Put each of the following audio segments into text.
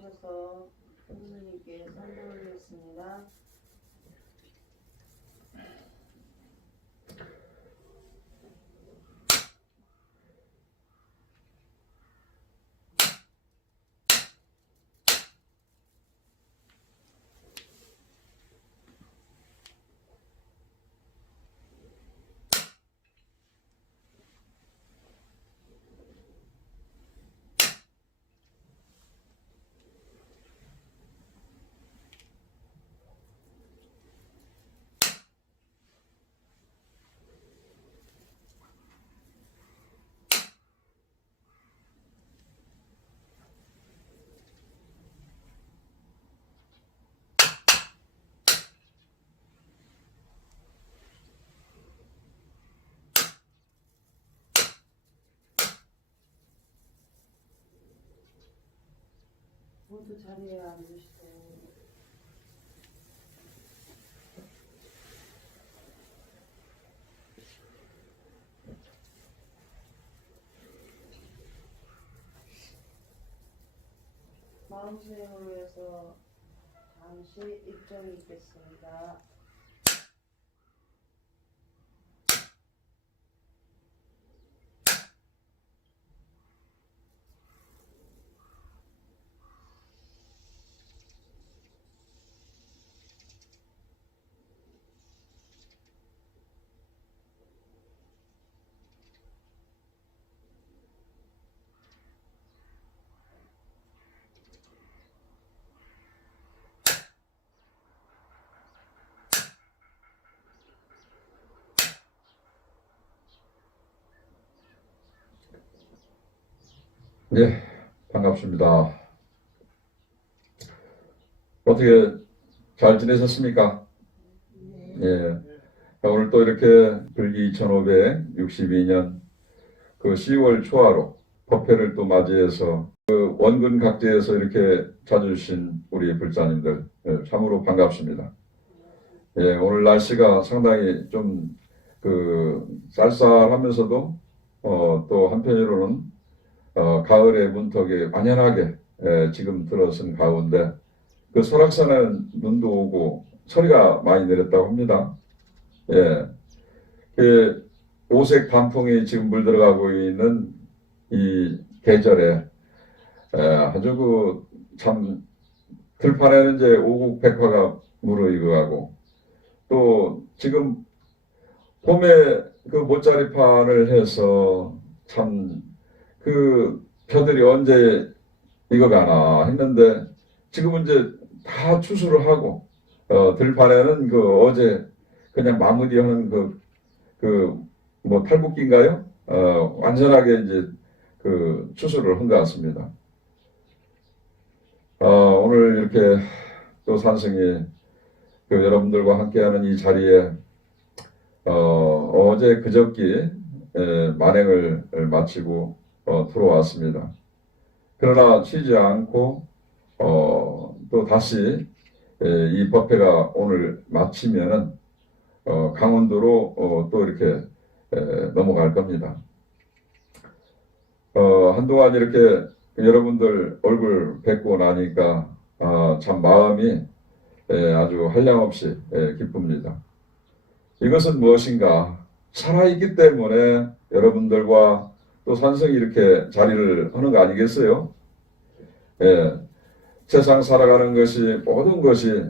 일어나셔서 부모님께 선물 올리겠습니다. 모두 자리에 앉으시고 마음 수행을 위해서 잠시 입정이 있겠습니다. 네, 반갑습니다. 어떻게 잘 지내셨습니까? 예. 오늘 또 이렇게 불기 2562년 그 10월 초하루 법회를 또 맞이해서 그 원근 각지에서 이렇게 찾아주신 우리 불자님들 참으로 반갑습니다. 예, 오늘 날씨가 상당히 좀 그 쌀쌀하면서도 또 한편으로는 가을의 문턱에 완연하게 지금 들어선 가운데 그 설악산에는 눈도 오고 소리가 많이 내렸다고 합니다. 예, 그 오색 단풍이 지금 물들어가고 있는 이 계절에 아주 그 참 들판에는 이제 오곡백화가 무르익어가고 또 지금 봄에 그 못자리판을 해서 참 그 벼들이 언제 익어가나 했는데 지금은 이제 다 추수를 하고 들판에는 그 어제 그냥 마무리하는 뭐 탈북기인가요? 완전하게 이제 그 추수를 한 것 같습니다. 오늘 이렇게 또 산성이 그 여러분들과 함께하는 이 자리에 어제 그저께 만행을 마치고 들어왔습니다. 그러나 쉬지 않고 또 다시 이 법회가 오늘 마치면은 강원도로 또 이렇게 넘어갈 겁니다. 한동안 이렇게 여러분들 얼굴 뵙고 나니까 참 마음이 아주 한량없이 기쁩니다. 이것은 무엇인가? 살아있기 때문에 여러분들과 또 산성이 이렇게 자리를 하는 거 아니겠어요? 예, 세상 살아가는 것이 모든 것이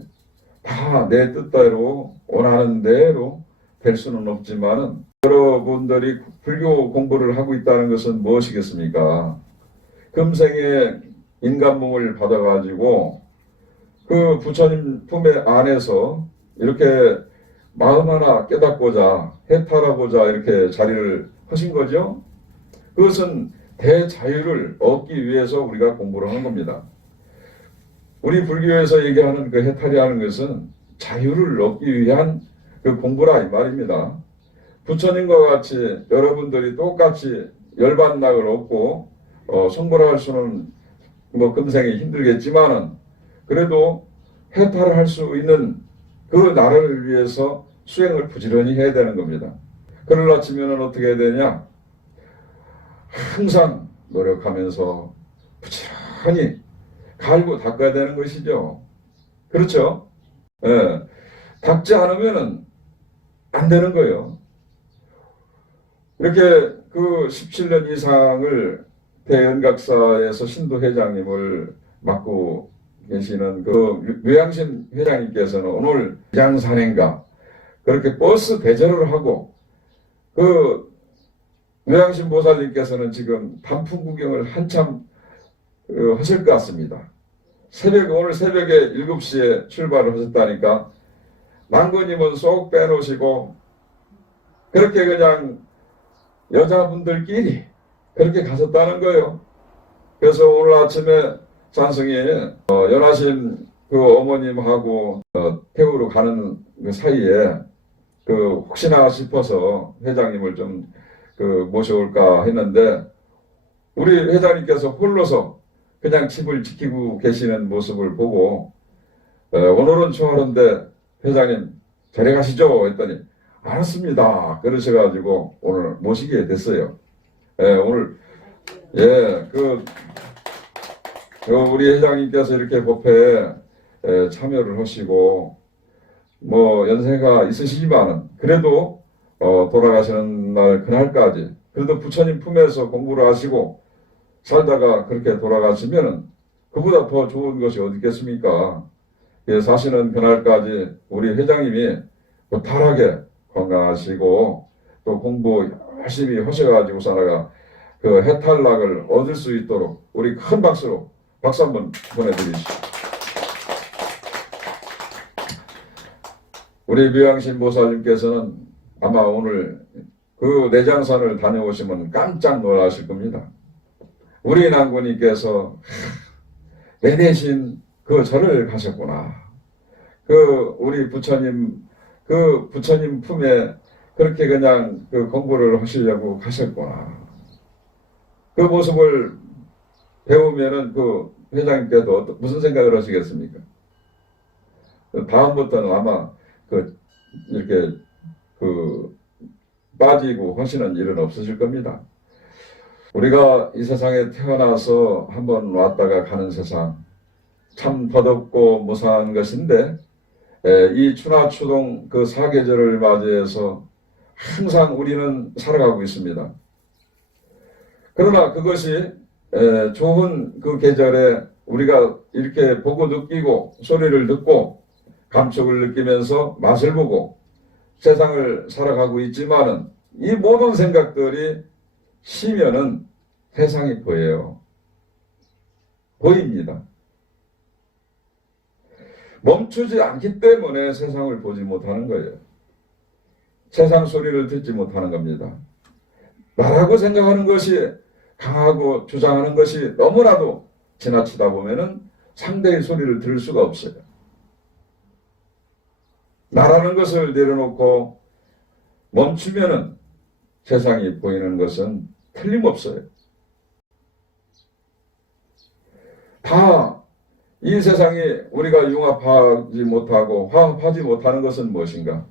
다 내 뜻대로 원하는 대로 될 수는 없지만은 여러분들이 불교 공부를 하고 있다는 것은 무엇이겠습니까? 금생에 인간몸을 받아가지고 그 부처님 품에 안에서 이렇게 마음 하나 깨닫고자 해탈하고자 이렇게 자리를 하신 거죠. 그것은 대자유를 얻기 위해서 우리가 공부를 하는 겁니다. 우리 불교에서 얘기하는 그 해탈이라는 것은 자유를 얻기 위한 그 공부라 이 말입니다. 부처님과 같이 여러분들이 똑같이 열반락을 얻고 성불을 할 수는 뭐 금생에 힘들겠지만은 그래도 해탈을 할 수 있는 그 나라를 위해서 수행을 부지런히 해야 되는 겁니다. 그러려 치면은 어떻게 해야 되냐? 항상 노력하면서 부지런히 갈고 닦아야 되는 것이죠. 그렇죠? 예. 닦지 않으면은 안 되는 거예요. 이렇게 그 17년 이상을 대연각사에서 신도 회장님을 맡고 계시는 그 묘양신 회장님께서는 오늘 양산행가 그렇게 버스 대절을 하고 그 묘양신 보살님께서는 지금 단풍 구경을 한참 하실 것 같습니다. 오늘 새벽에 7시에 출발을 하셨다니까 망고님은 쏙 빼놓으시고 그렇게 그냥 여자분들끼리 그렇게 가셨다는 거예요. 그래서 오늘 아침에 찬성이 연하신 그 어머님하고 태우러 가는 그 사이에 그 혹시나 싶어서 회장님을 좀 모셔올까 했는데 우리 회장님께서 홀로서 그냥 집을 지키고 계시는 모습을 보고 오늘은 좋아하는데 회장님 저리 가시죠 했더니 알았습니다 그러셔가지고 오늘 모시게 됐어요. 오늘 우리 회장님께서 이렇게 법회에 참여를 하시고 뭐 연세가 있으시지만은 그래도 돌아가시는 날 그날까지 그래도 부처님 품에서 공부를 하시고 살다가 그렇게 돌아가시면은 그보다 더 좋은 것이 어디 있겠습니까? 사실은 그날까지 우리 회장님이 무탈하게 건강하시고 또 공부 열심히 하셔가지고 살아가 그 해탈락을 얻을 수 있도록 우리 큰 박수로 박수 한번 보내드리시죠. 우리 묘양신 보살님께서는 아마 오늘 그 내장산을 다녀오시면 깜짝 놀라실 겁니다. 우리 난구님께서 내 대신 그 절을 가셨구나. 우리 부처님 품에 그렇게 그냥 그 공부를 하시려고 가셨구나. 그 모습을 배우면은 그 회장님께서 무슨 생각을 하시겠습니까? 다음부터는 아마 이렇게 빠지고 하시는 일은 없으실 겁니다. 우리가 이 세상에 태어나서 한번 왔다가 가는 세상 참 더덥고 무상한 것인데 이 추나추동 그 사계절을 맞이해서 항상 우리는 살아가고 있습니다. 그러나 그것이 좋은 그 계절에 우리가 이렇게 보고 느끼고 소리를 듣고 감촉을 느끼면서 맛을 보고 세상을 살아가고 있지만은 이 모든 생각들이 쉬면은 세상이 보여요. 보입니다. 멈추지 않기 때문에 세상을 보지 못하는 거예요. 세상 소리를 듣지 못하는 겁니다. 나라고 생각하는 것이 강하고 주장하는 것이 너무나도 지나치다 보면은 상대의 소리를 들을 수가 없어요. 나라는 것을 내려놓고 멈추면은 세상이 보이는 것은 틀림없어요. 다 이 세상이 우리가 융합하지 못하고 화합하지 못하는 것은 무엇인가?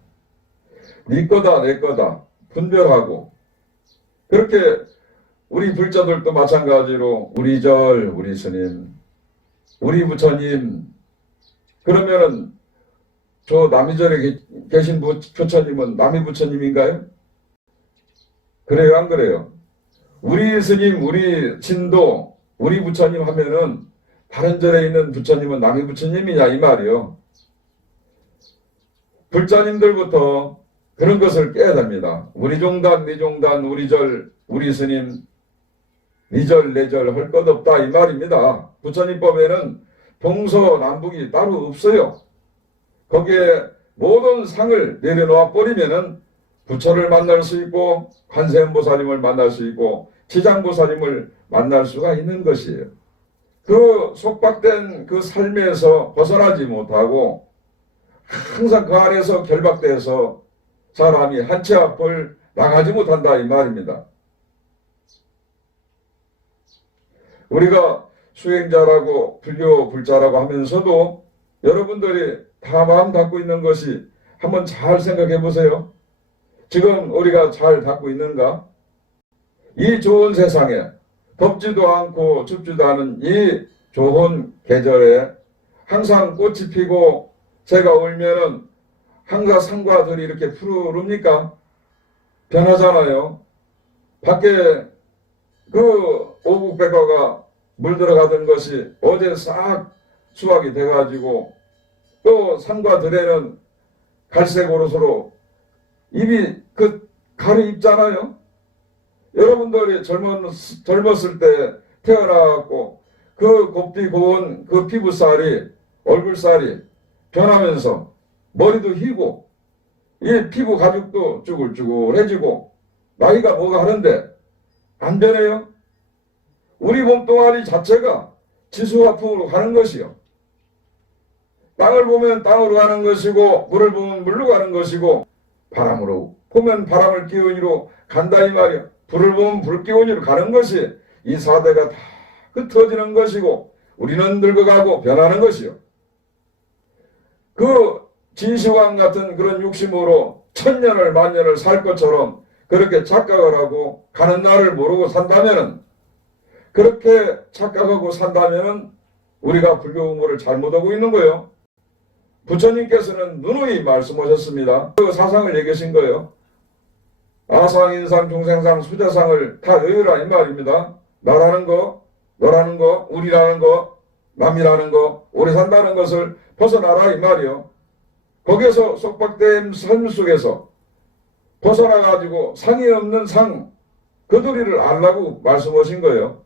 네 거다 내 거다 분별하고 그렇게 우리 불자들도 마찬가지로 우리 절, 우리 스님, 우리 부처님 그러면은 저 남이절에 계신 부처님은 남이 부처님인가요? 그래요 안 그래요? 우리 스님, 우리 진도, 우리 부처님 하면은 다른 절에 있는 부처님은 남이 부처님이냐 이 말이요. 불자님들부터 그런 것을 깨야 됩니다. 우리 종단, 네 종단, 우리 절, 우리 스님, 네 절, 내 절 할 것 없다 이 말입니다. 부처님법에는 동서남북이 따로 없어요. 거기에 모든 상을 내려놓아 버리면은 부처를 만날 수 있고 관세음보살님을 만날 수 있고 지장보살님을 만날 수가 있는 것이에요. 그 속박된 그 삶에서 벗어나지 못하고 항상 그 안에서 결박돼서 사람이 한 치 앞을 나가지 못한다 이 말입니다. 우리가 수행자라고 불교 불자라고 하면서도 여러분들이 다 마음 닫고 있는 것이 한번 잘 생각해 보세요. 지금 우리가 잘 닫고 있는가? 이 좋은 세상에 덥지도 않고 춥지도 않은 이 좋은 계절에 항상 꽃이 피고 새가 울면은 항상 산과 들이 이렇게 푸르릅니까? 변하잖아요. 밖에 그 오국백과가 물들어가던 것이 어제 싹 수확이 돼가지고 또 산과 들에는 갈색 옷으로 잎이 가루 입잖아요. 여러분들이 젊었을 때 태어나갖고 그 곱디 고운 그 피부살이 얼굴살이 변하면서 머리도 휘고 이 피부 가죽도 쭈글쭈글해지고 나이가 뭐가 하는데 안 변해요? 우리 몸뚱아리 자체가 지수화풍으로 가는 것이요. 땅을 보면 땅으로 가는 것이고 물을 보면 물로 가는 것이고 바람으로 보면 바람을 기운으로 간다 이 말이야. 불을 보면 불 기운으로 가는 것이 이 사대가 다 흩어지는 것이고 우리는 늙어가고 변하는 것이요. 그 진시황 같은 그런 육심으로 천년을 만년을 살 것처럼 그렇게 착각을 하고 가는 날을 모르고 산다면은 그렇게 착각하고 산다면은 우리가 불교 공부를 잘못하고 있는 거예요. 부처님께서는 누누이 말씀하셨습니다. 그 사상을 얘기하신 거예요. 아상, 인상, 중생상, 수자상을 다 외우라 이 말입니다. 나라는 거, 너라는 거, 우리라는 거, 남이라는 거, 오래 산다는 것을 벗어나라 이 말이요. 거기에서 속박된 삶 속에서 벗어나가지고 상이 없는 상, 그 도리를 알라고 말씀하신 거예요.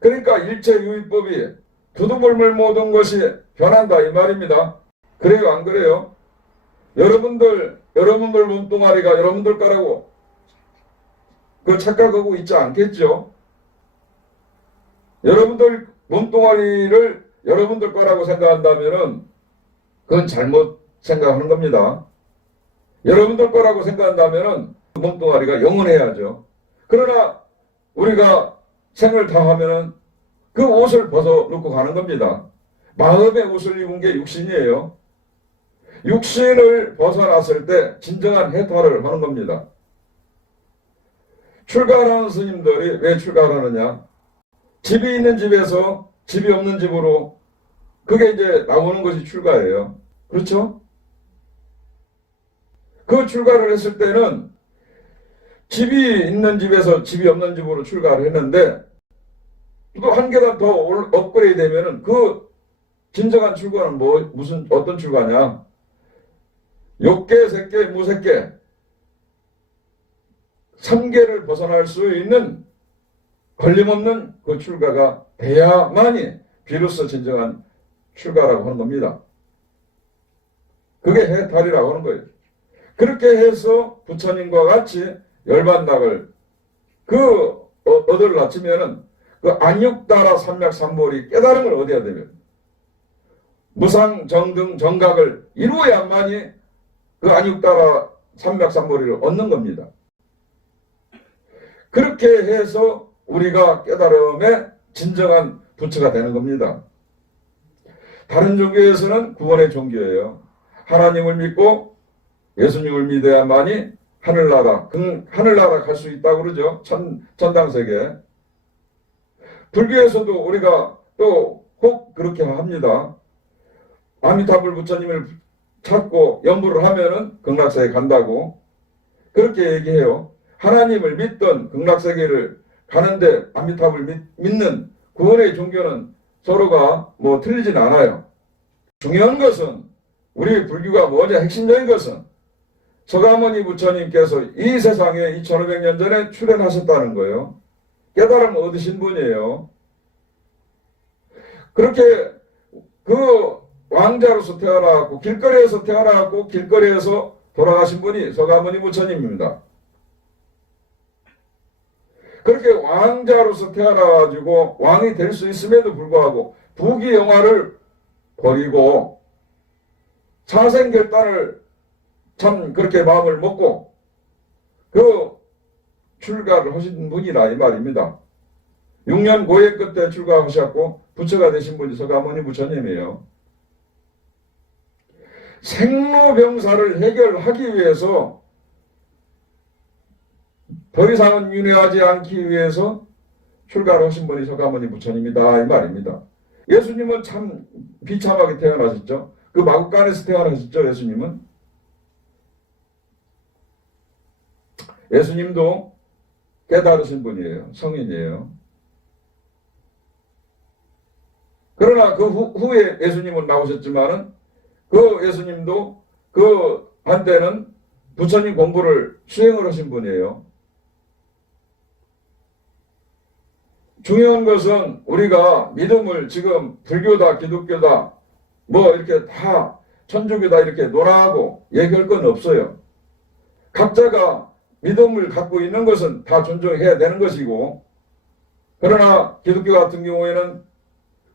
그러니까 일체유의법이 두두물물 모든 것이 변한다 이 말입니다. 그래요 안 그래요? 여러분들 몸뚱아리가 여러분들 거라고 그 착각하고 있지 않겠죠? 여러분들 몸뚱아리를 여러분들 거라고 생각한다면은 그건 잘못 생각하는 겁니다. 여러분들 거라고 생각한다면은 몸뚱아리가 영원해야죠. 그러나 우리가 생을 다하면은 그 옷을 벗어놓고 가는 겁니다. 마음의 옷을 입은 게 육신이에요. 육신을 벗어났을 때 진정한 해탈을 하는 겁니다. 출가하는 스님들이 왜 출가하느냐? 집이 있는 집에서 집이 없는 집으로 그게 이제 나오는 것이 출가예요. 그렇죠? 그 출가를 했을 때는 집이 있는 집에서 집이 없는 집으로 출가를 했는데 또 한 계단 더 업그레이드 되면은 그 진정한 출가는 어떤 출가냐? 욕계, 색계, 무색계 3계를 벗어날 수 있는 걸림없는 그 출가가 돼야만이 비로소 진정한 출가라고 하는 겁니다. 그게 해탈이라고 하는 거예요. 그렇게 해서 부처님과 같이 열반닥을 얻을 낳치면은 그 안육다라 삼맥삼보리 깨달음을 얻어야 되면 무상 정등 정각을 이루어야만이 그 안육다라 삼맥삼보리를 얻는 겁니다. 그렇게 해서 우리가 깨달음의 진정한 부처가 되는 겁니다. 다른 종교에서는 구원의 종교예요. 하나님을 믿고 예수님을 믿어야만이 하늘나라 갈 수 있다고 그러죠. 천당세계. 불교에서도 우리가 또 혹 그렇게 합니다. 아미타불 부처님을 찾고 연부를 하면은 극락세계 간다고 그렇게 얘기해요. 하나님을 믿던 극락세계를 가는데 아미타불 믿는 구원의 종교는 서로가 틀리진 않아요. 중요한 것은 우리 불교가 뭐냐 핵심적인 것은 서가모니 부처님께서 이 세상에 2500년 전에 출현하셨다는 거예요. 깨달음을 얻으신 분이에요. 그렇게 그 왕자로서 태어나고 길거리에서 태어나고 길거리에서 돌아가신 분이 서가모니 부처님입니다. 그렇게 왕자로서 태어나가지고 왕이 될 수 있음에도 불구하고 부귀영화를 버리고 사생결단을 참 그렇게 마음을 먹고 그 출가를 하신 분이라 이 말입니다. 6년 고행 끝에 출가하셨고 부처가 되신 분이 서가모니 부처님이에요. 생로병사를 해결하기 위해서 더 이상은 윤회하지 않기 위해서 출가하신 분이 서가모니 부처님이다 이 말입니다. 예수님은 참 비참하게 태어나셨죠. 그 마국간에서 태어나셨죠. 예수님도 깨달으신 분이에요. 성인이에요. 그러나 그 후에 예수님은 나오셨지만은 그 예수님도 그 한때는 부처님 공부를 수행을 하신 분이에요. 중요한 것은 우리가 믿음을 지금 불교다 기독교다 뭐 이렇게 다 천주교다 이렇게 논하고 얘기할 건 없어요. 각자가 믿음을 갖고 있는 것은 다 존중해야 되는 것이고, 그러나 기독교 같은 경우에는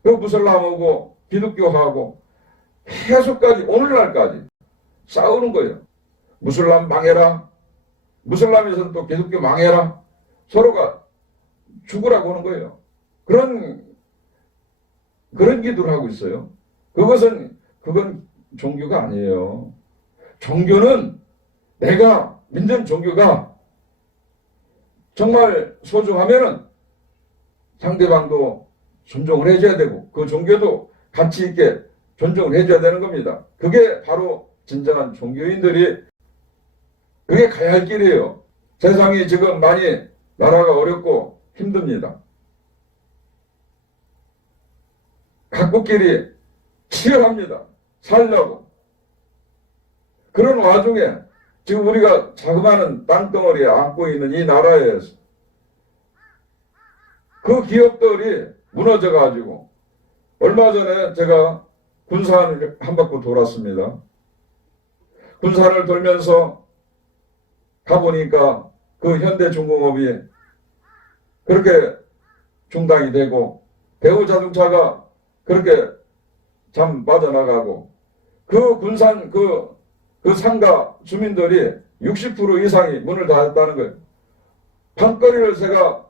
그 무슬람하고 기독교하고 계속까지 오늘날까지 싸우는 거예요. 무슬람 망해라. 무슬람에서는 또 기독교 망해라. 서로가 죽으라고 하는 거예요. 그런 기도를 하고 있어요. 그건 종교가 아니에요. 종교는 내가 믿는 종교가 정말 소중하면은 상대방도 존중을 해줘야 되고 그 종교도 가치 있게 존중을 해줘야 되는 겁니다. 그게 바로 진정한 종교인들이 그게 가야 할 길이에요. 세상이 지금 많이 나라가 어렵고 힘듭니다. 각국끼리 치열합니다. 살려고. 그런 와중에 지금 우리가 자그마한 땅덩어리에 안고 있는 이 나라에서 그 기업들이 무너져가지고 얼마 전에 제가 군산을 한 바퀴 돌았습니다. 군산을 돌면서 가보니까 그 현대중공업이 그렇게 중단이 되고 대우자동차가 그렇게 잠 빠져나가고 그 군산 그 상가 주민들이 60% 이상이 문을 닫았다는 거예요. 밤거리를 제가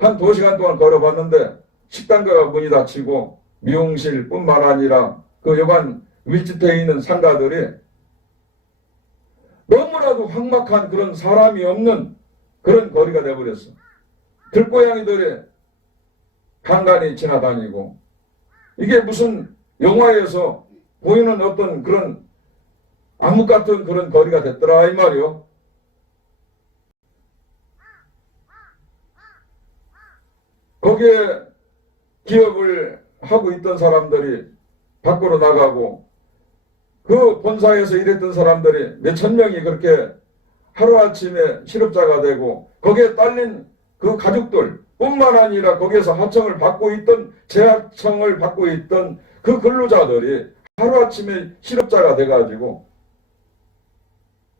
한 2시간 동안 걸어봤는데 식당가가 문이 닫히고 미용실뿐만 아니라 그 여관 밀집되어 있는 상가들이 너무나도 황막한 그런 사람이 없는 그런 거리가 되어버렸어. 들고양이들이 간간히 지나다니고 이게 무슨 영화에서 보이는 어떤 그런 암흑 같은 그런 거리가 됐더라 이 말이요. 거기에 기업을 하고 있던 사람들이 밖으로 나가고 그 본사에서 일했던 사람들이 몇천 명이 그렇게 하루아침에 실업자가 되고 거기에 딸린 그 가족들 뿐만 아니라 거기에서 하청을 받고 있던 재하청을 받고 있던 그 근로자들이 하루아침에 실업자가 돼가지고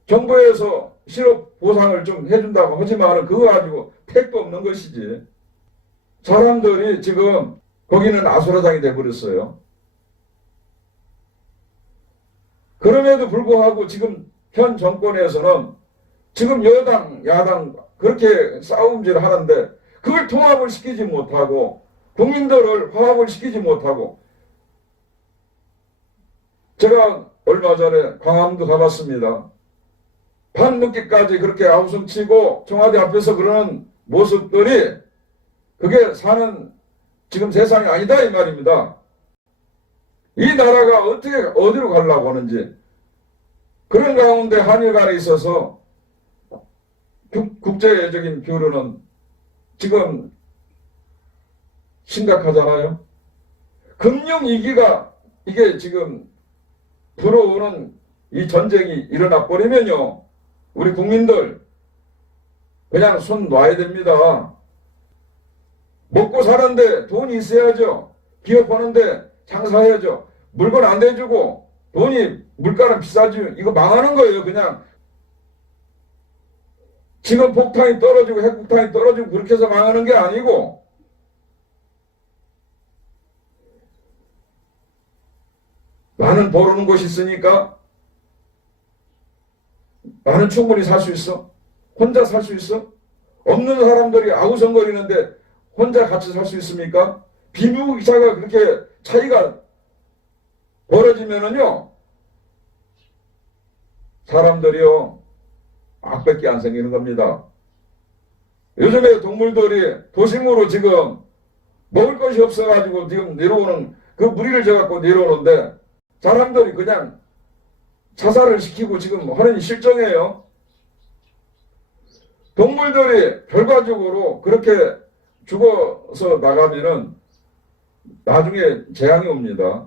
정부에서 실업 보상을 좀 해준다고 하지만 그거 가지고 택도 없는 것이지. 사람들이 지금 거기는 아수라장이 돼버렸어요. 그럼에도 불구하고 지금 현 정권에서는 지금 여당, 야당 그렇게 싸움질을 하는데 그걸 통합을 시키지 못하고 국민들을 화합을 시키지 못하고 제가 얼마 전에 광화문도 가봤습니다. 밤늦게까지 그렇게 아우성치고 청와대 앞에서 그러는 모습들이 그게 사는 지금 세상이 아니다 이 말입니다. 이 나라가 어떻게 어디로 가려고 하는지 그런 가운데 한일 간에 있어서 국제적인 교류는 지금 심각하잖아요. 금융위기가 이게 지금 들어오는 이 전쟁이 일어나 버리면요. 우리 국민들 그냥 손 놔야 됩니다. 먹고 사는데 돈이 있어야죠. 기업하는데 장사해야죠. 물건 안 대주고 돈이 물가는 비싸지 이거 망하는 거예요. 그냥 지금 폭탄이 떨어지고 핵폭탄이 떨어지고 그렇게 해서 망하는 게 아니고 나는 벌어오는 곳이 있으니까 나는 충분히 살 수 있어. 혼자 살 수 있어? 없는 사람들이 아우성거리는데 혼자 같이 살 수 있습니까? 빈부격차가 그렇게 차이가 벌어지면은요, 사람들이요, 악밖에 안 생기는 겁니다. 요즘에 동물들이 도심으로 지금 먹을 것이 없어가지고 지금 내려오는 그 무리를 져갖고 내려오는데 사람들이 그냥 자살을 시키고 지금 하는 실정이에요. 동물들이 결과적으로 그렇게 죽어서 나가면은 나중에 재앙이 옵니다.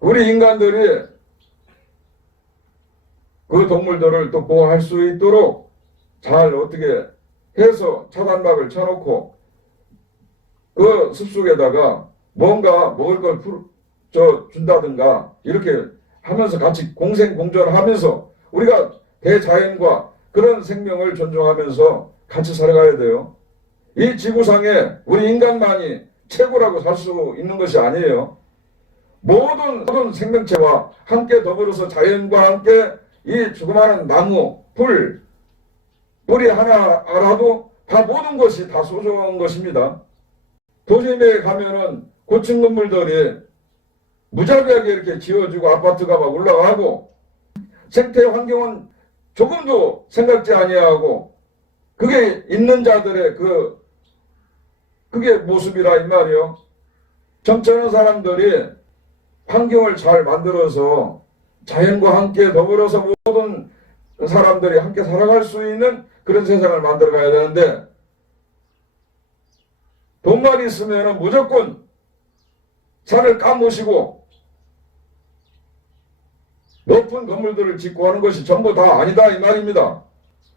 우리 인간들이 그 동물들을 또 보호할 수 있도록 잘 어떻게 해서 차단막을 쳐놓고 그 숲속에다가 뭔가 먹을 걸 준다든가 이렇게 하면서 같이 공생공존하면서 우리가 대자연과 그런 생명을 존중하면서 같이 살아가야 돼요. 이 지구상에 우리 인간만이 최고라고 살 수 있는 것이 아니에요. 모든 생명체와 함께 더불어서 자연과 함께 이 조그마한 나무, 뿌리 하나라도 다 모든 것이 다 소중한 것입니다. 도심에 가면은 고층 건물들이 무자비하게 이렇게 지어지고 아파트가 막 올라가고 생태 환경은 조금도 생각지 아니하고 그게 있는 자들의 그게 모습이라 이 말이요. 정치하는 사람들이 환경을 잘 만들어서 자연과 함께 더불어서 모든 사람들이 함께 살아갈 수 있는 그런 세상을 만들어 가야 되는데 돈만 있으면 무조건 산을 까무시고 높은 건물들을 짓고 하는 것이 전부 다 아니다 이 말입니다.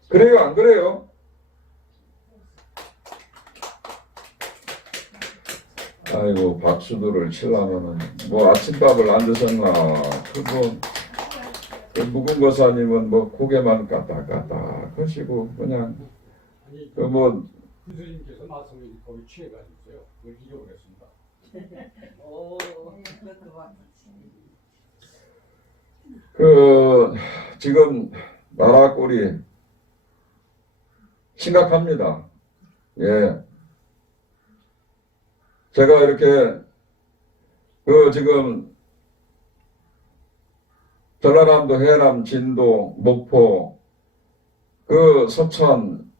그래요 안 그래요? 아이고 박수들을 치려면은 뭐 아침밥을 안 드셨나 그 묵은 거사님은 뭐 고개만 까딱까딱 하시고 그냥 뭐 교수님께서 말씀이 거기 취해가지고요. 그걸 잊어버렸습니다. 오, 그것도 맞지. 지금 나라 꼴이 심각합니다. 예. 제가 이렇게 지금 전라남도, 해남, 진도, 목포, 서천,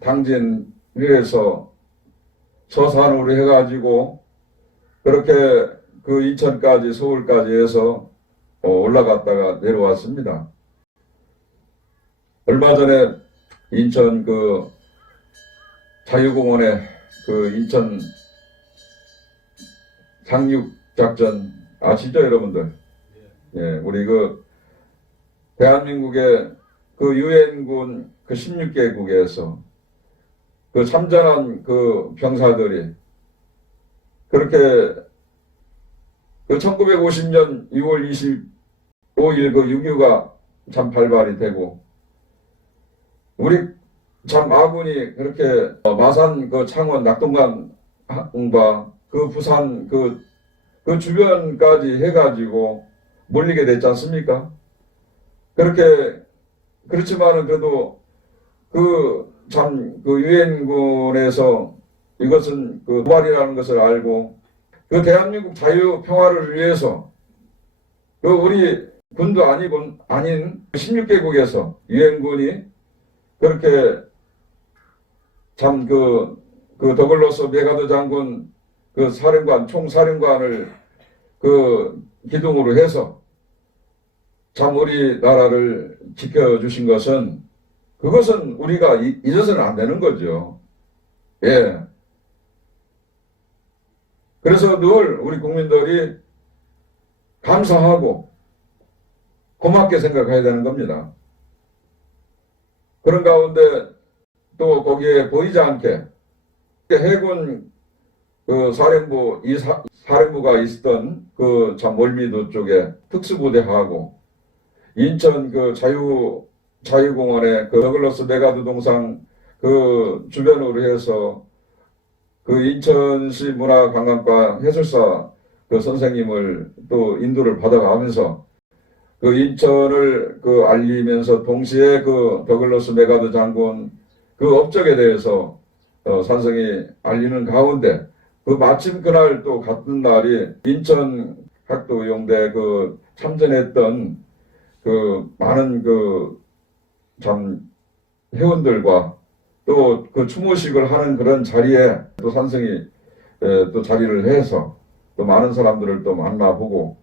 당진 위에서 서산으로 해가지고 그렇게 인천까지 서울까지 해서 올라갔다가 내려왔습니다. 얼마 전에 인천 자유공원에 인천 상륙작전 아시죠 여러분들? 예, 우리 대한민국의 유엔군 16개국에서 참전한 병사들이 그렇게 1950년 6월 25일 6.25가 참 발발이 되고 우리 참 아군이 그렇게 마산 창원 낙동강과 부산 주변까지 해가지고 몰리게 됐지 않습니까? 그렇지만은 그래도 유엔군에서 이것은 도발이라는 것을 알고 대한민국 자유 평화를 위해서 우리 군도 아닌 16개국에서 유엔군이 그렇게 참 더글로스 메가더 장군 총사령관을 기둥으로 해서 참 우리나라를 지켜주신 것은 그것은 우리가 잊어서는 안 되는 거죠. 예. 그래서 늘 우리 국민들이 감사하고 고맙게 생각해야 되는 겁니다. 그런 가운데 또 거기에 보이지 않게 해군 사령부가 있었던 참 월미도 쪽에 특수부대하고 인천 자유공원에 더글로스 메가더 동상 주변으로 해서 인천시 문화관광과 해설사 선생님을 또 인도를 받아가면서 인천을 알리면서 동시에 더글로스 메가더 장군 업적에 대해서 산성이 알리는 가운데 마침 그날 또 같은 날이 인천 학도의용대 참전했던 많은 참 회원들과 또 그 추모식을 하는 그런 자리에 또 산성이 또 자리를 해서 또 많은 사람들을 또 만나보고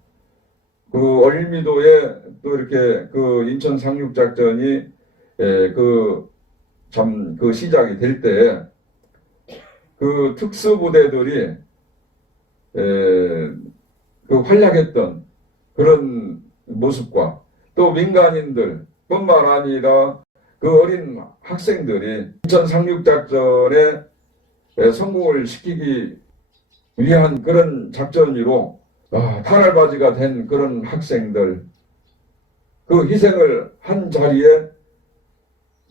그 얼미도에 또 이렇게 그 인천 상륙작전이 그 참 그 시작이 될 때 그 특수부대들이 그 활약했던 그런 모습과 또 민간인들 뿐만 아니라 그 어린 학생들이 인천 상륙작전에 성공을 시키기 위한 그런 작전으로 탄알바지가 된 그런 학생들 그 희생을 한 자리에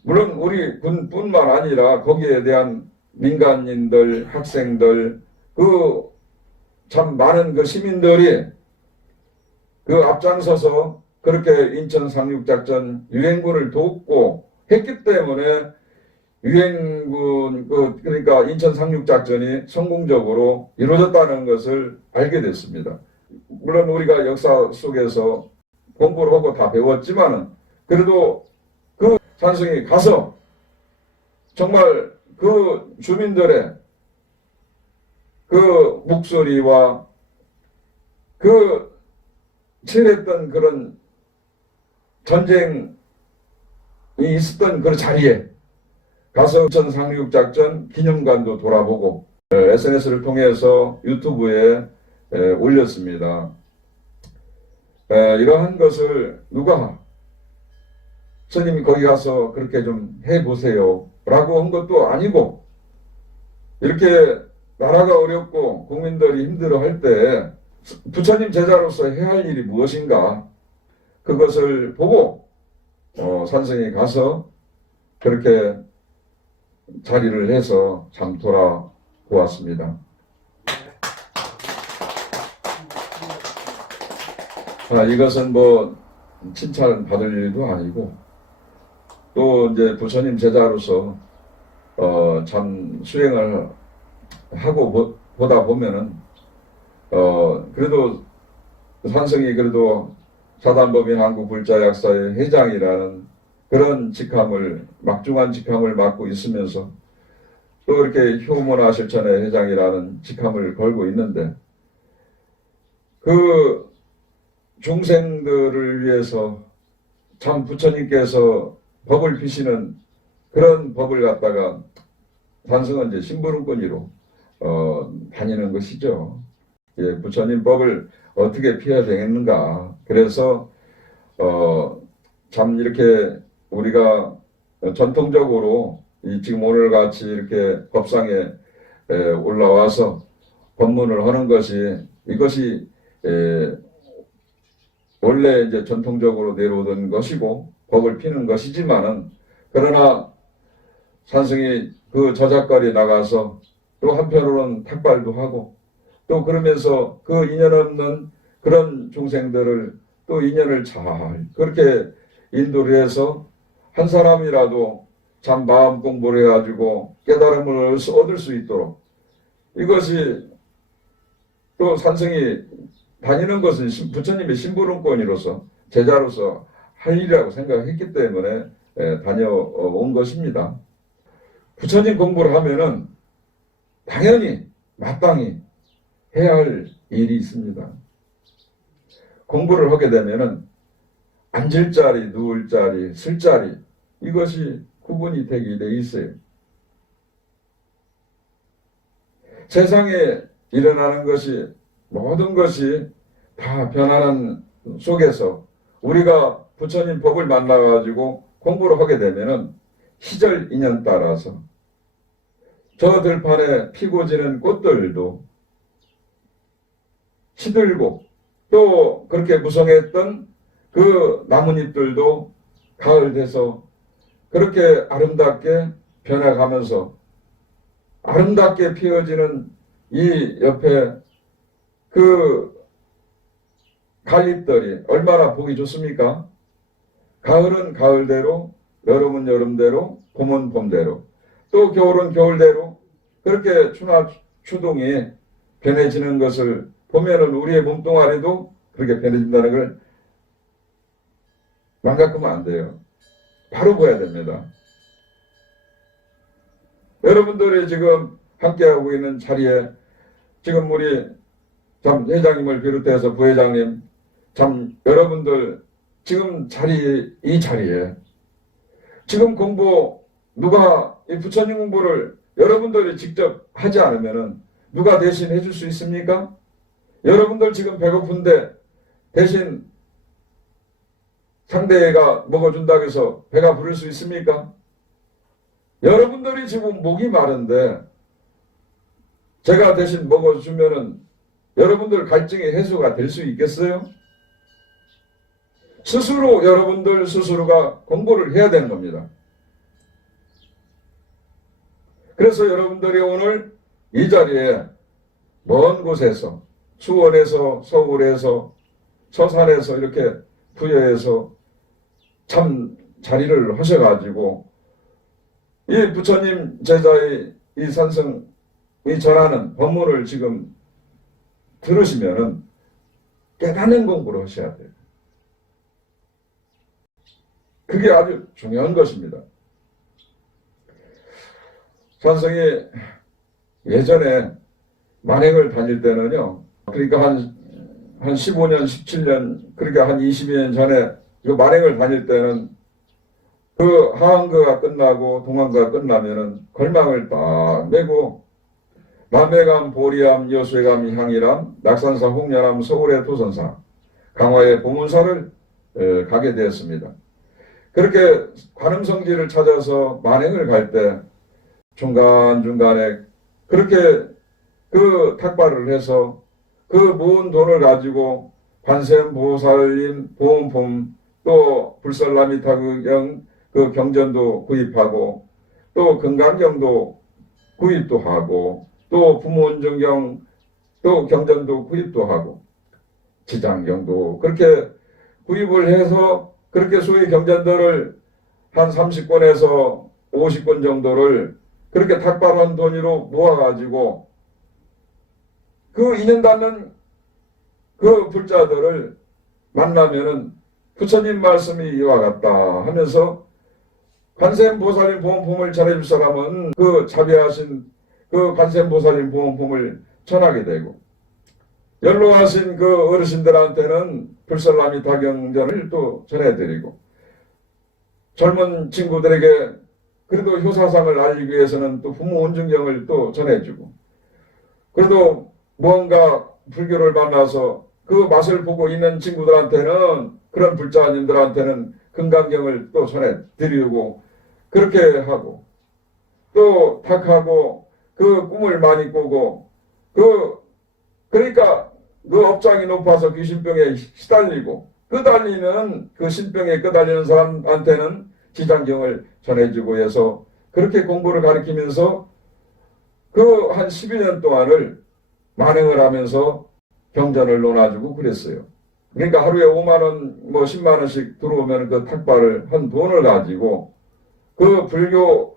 물론 우리 군뿐만 아니라 거기에 대한 민간인들, 학생들 그 참 많은 그 시민들이 그 앞장서서 그렇게 인천 상륙작전 유행군을 돕고 했기 때문에 유행군 그러니까 인천 상륙작전이 성공적으로 이루어졌다는 것을 알게 됐습니다. 물론 우리가 역사 속에서 공부를 하고 다 배웠지만은 그래도 그 산성에 가서 정말 그 주민들의 그 목소리와 그 치열했던 그런 전쟁이 있었던 그 자리에 가서 인천 상륙작전 기념관도 돌아보고 SNS를 통해서 유튜브에 올렸습니다. 이러한 것을 누가 스님이 거기 가서 그렇게 좀 해보세요 라고 한 것도 아니고 이렇게 나라가 어렵고 국민들이 힘들어할 때 부처님 제자로서 해야 할 일이 무엇인가 그것을 보고 산성에 가서 그렇게 자리를 해서 참 돌아보았습니다. 이것은 뭐 칭찬 받을 일도 아니고 또 이제 부처님 제자로서 참 수행을 하고 보다 보면은 그래도 산성이 그래도 사단법인 한국불자약사의 회장이라는 그런 직함을 막중한 직함을 맡고 있으면서 또 이렇게 효문화 실천의 회장이라는 직함을 걸고 있는데 그 중생들을 위해서 참 부처님께서 법을 피시는 그런 법을 갖다가 산성은 이제 심부름꾼이로 다니는 것이죠. 예, 부처님 법을 어떻게 피해야 되겠는가. 그래서 참 이렇게 우리가 전통적으로 지금 오늘 같이 이렇게 법상에 올라와서 법문을 하는 것이 이것이 원래 이제 전통적으로 내려오던 것이고 법을 피는 것이지만은 그러나 산성이 그 저작거리 나가서 또 한편으로는 탁발도 하고 또 그러면서 그 인연 없는 그런 중생들을 또 인연을 잘 그렇게 인도를 해서 한 사람이라도 참 마음 공부를 해가지고 깨달음을 얻을 수 있도록 이것이 또 산성이 다니는 것은 부처님의 심부름꾼이로서 제자로서 할 일이라고 생각했기 때문에 다녀온 것입니다. 부처님 공부를 하면은 당연히 마땅히 해야 할 일이 있습니다. 공부를 하게 되면은 앉을 자리, 누울 자리, 쓸 자리 이것이 구분이 되게 돼 있어요. 세상에 일어나는 것이 모든 것이 다 변화는 속에서 우리가 부처님 법을 만나가지고 공부를 하게 되면은 시절 인연 따라서 저 들판에 피고 지는 꽃들도 시들고 또 그렇게 무성했던 그 나뭇잎들도 가을 돼서 그렇게 아름답게 변해가면서 아름답게 피어지는 이 옆에 그 갈잎들이 얼마나 보기 좋습니까? 가을은 가을대로, 여름은 여름대로, 봄은 봄대로, 또 겨울은 겨울대로 그렇게 추나 추동이 변해지는 것을 보면은 우리의 몸뚱아리도 그렇게 변해진다는 걸 망각하면 안 돼요. 바로 봐야 됩니다. 여러분들이 지금 함께하고 있는 자리에 지금 우리 참 회장님을 비롯해서 부회장님 참 여러분들 지금 이 자리에 지금 공부 누가 이 부처님 공부를 여러분들이 직접 하지 않으면은 누가 대신 해줄 수 있습니까? 여러분들 지금 배고픈데 대신 상대가 먹어준다고 해서 배가 부를 수 있습니까? 여러분들이 지금 목이 마른데 제가 대신 먹어주면은 여러분들 갈증의 해소가 될 수 있겠어요? 스스로 여러분들 스스로가 공부를 해야 되는 겁니다. 그래서 여러분들이 오늘 이 자리에 먼 곳에서 수원에서 서울에서 서산에서 이렇게 부여해서 참 자리를 하셔가지고 이 부처님 제자의 이 산성이 전하는 법문을 지금 들으시면은 깨닫는 공부를 하셔야 돼요. 그게 아주 중요한 것입니다. 산성이 예전에 만행을 다닐 때는요, 그러니까 한 15년, 17년, 그러니까 한 20년 전에 그 만행을 다닐 때는 그 하한거가 끝나고 동한거가 끝나면은 걸망을 딱 메고 남해감, 보리암, 여수해감, 향이람, 낙산사, 홍련암, 서울의 도선사, 강화의 보문사를 가게 되었습니다. 그렇게 관음성지를 찾아서 만행을 갈 때 중간중간에 그렇게 그 탁발을 해서 그 모은 돈을 가지고 관세음보살님 보험품 또 불설라미타경 그 경전도 구입하고 또 금강경도 구입도 하고 또 부모원정경 또 경전도 구입도 하고 지장경도 그렇게 구입을 해서 그렇게 소위 경전들을 한 30권에서 50권 정도를 그렇게 탁발한 돈으로 모아가지고 그 인연 닿는 그 불자들을 만나면은 부처님 말씀이 이와 같다 하면서 관세음보살님 보험품을 전해줄 사람은 그 자비하신 그 관세음보살님 보험품을 전하게 되고 연로하신 그 어르신들한테는 불설라미타경전을 또 전해드리고 젊은 친구들에게 그래도 효사상을 알리기 위해서는 또 부모 온증경을 또 전해주고 그래도 무언가 불교를 만나서 그 맛을 보고 있는 친구들한테는 그런 불자님들한테는 금강경을 또 전해드리고 그렇게 하고 또 탁하고 그 꿈을 많이 꾸고 그러니까 그 업장이 높아서 귀신병에 시달리고 끄달리는 그 신병에 끄달리는 사람한테는 지장경을 전해주고 해서 그렇게 공부를 가르치면서 그 한 12년 동안을 만행을 하면서 경전을 논아주고 그랬어요. 그러니까 하루에 5만원, 뭐 10만원씩 들어오면 그 탁발을 한 돈을 가지고 그 불교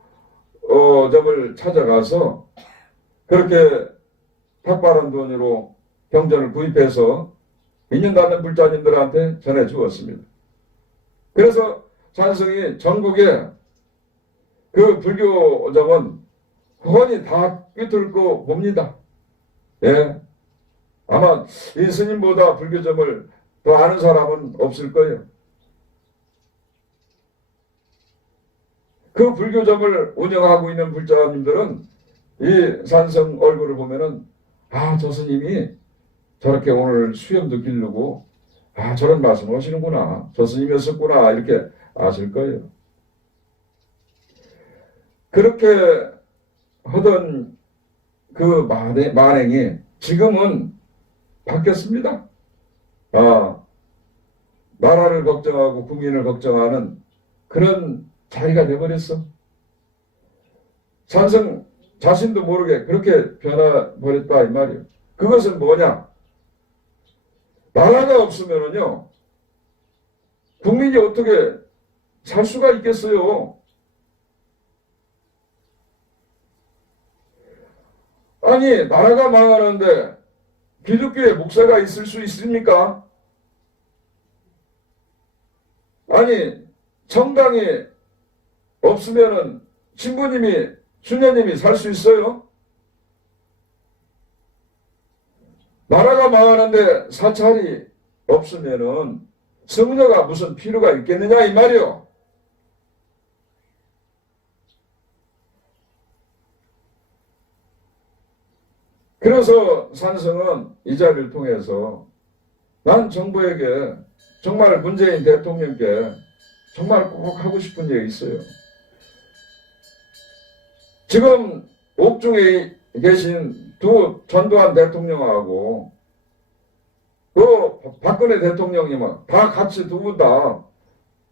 점을 찾아가서 그렇게 탁발한 돈으로 경전을 구입해서 인연 닿는 불자님들한테 전해주었습니다. 그래서 산성이 전국에 그 불교점은 훤히 다 꿰뚫고 봅니다. 예. 아마 이 스님보다 불교점을 더 아는 사람은 없을 거예요. 그 불교점을 운영하고 있는 불자님들은 이 산성 얼굴을 보면은 아, 저 스님이 저렇게 오늘 수염도 기르고 아, 저런 말씀 하시는구나. 저 스님이었었구나. 이렇게 아실 거예요. 그렇게 하던 그 만행이 지금은 바뀌었습니다. 아, 나라를 걱정하고 국민을 걱정하는 그런 자리가 돼버렸어. 산성 자신도 모르게 그렇게 변화버렸다 이 말이에요. 그것은 뭐냐? 나라가 없으면은요, 국민이 어떻게 살 수가 있겠어요? 아니, 나라가 망하는데 기독교에 목사가 있을 수 있습니까? 아니, 정당이 없으면은 신부님이 수녀님이 살 수 있어요? 나라가 망하는데 사찰이 없으면은 성녀가 무슨 필요가 있겠느냐 이 말이요. 그래서 산성은 이 자리를 통해서 난 정부에게 정말 문재인 대통령께 정말 꼭 하고 싶은 얘기 있어요. 지금 옥중에 계신 두 전두환 대통령하고 그 박근혜 대통령님은 다 같이 두 분 다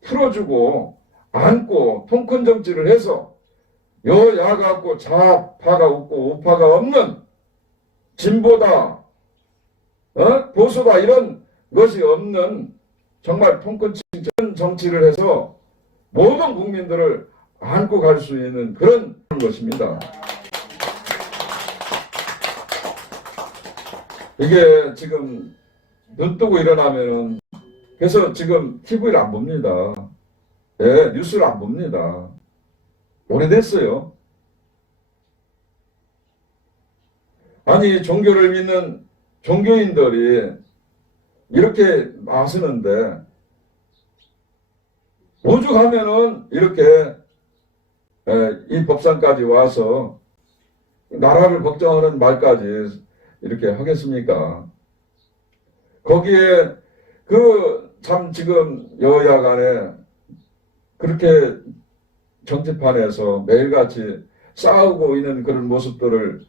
풀어주고 안고 통큰 정치를 해서 여야 갖고 좌파가 없고 우파가 없는 진보다 보수다 이런 것이 없는 정말 통큰 정치를 해서 모든 국민들을 안고 갈 수 있는 그런 것입니다. 이게 지금 눈 뜨고 일어나면은 그래서 지금 TV를 안 봅니다. 예, 뉴스를 안 봅니다. 오래됐어요. 아니 종교를 믿는 종교인들이 이렇게 나서는데 오죽하면은 이렇게 이 법상까지 와서 나라를 걱정하는 말까지 이렇게 하겠습니까? 거기에 그 참 지금 여야 간에 그렇게 정치판에서 매일같이 싸우고 있는 그런 모습들을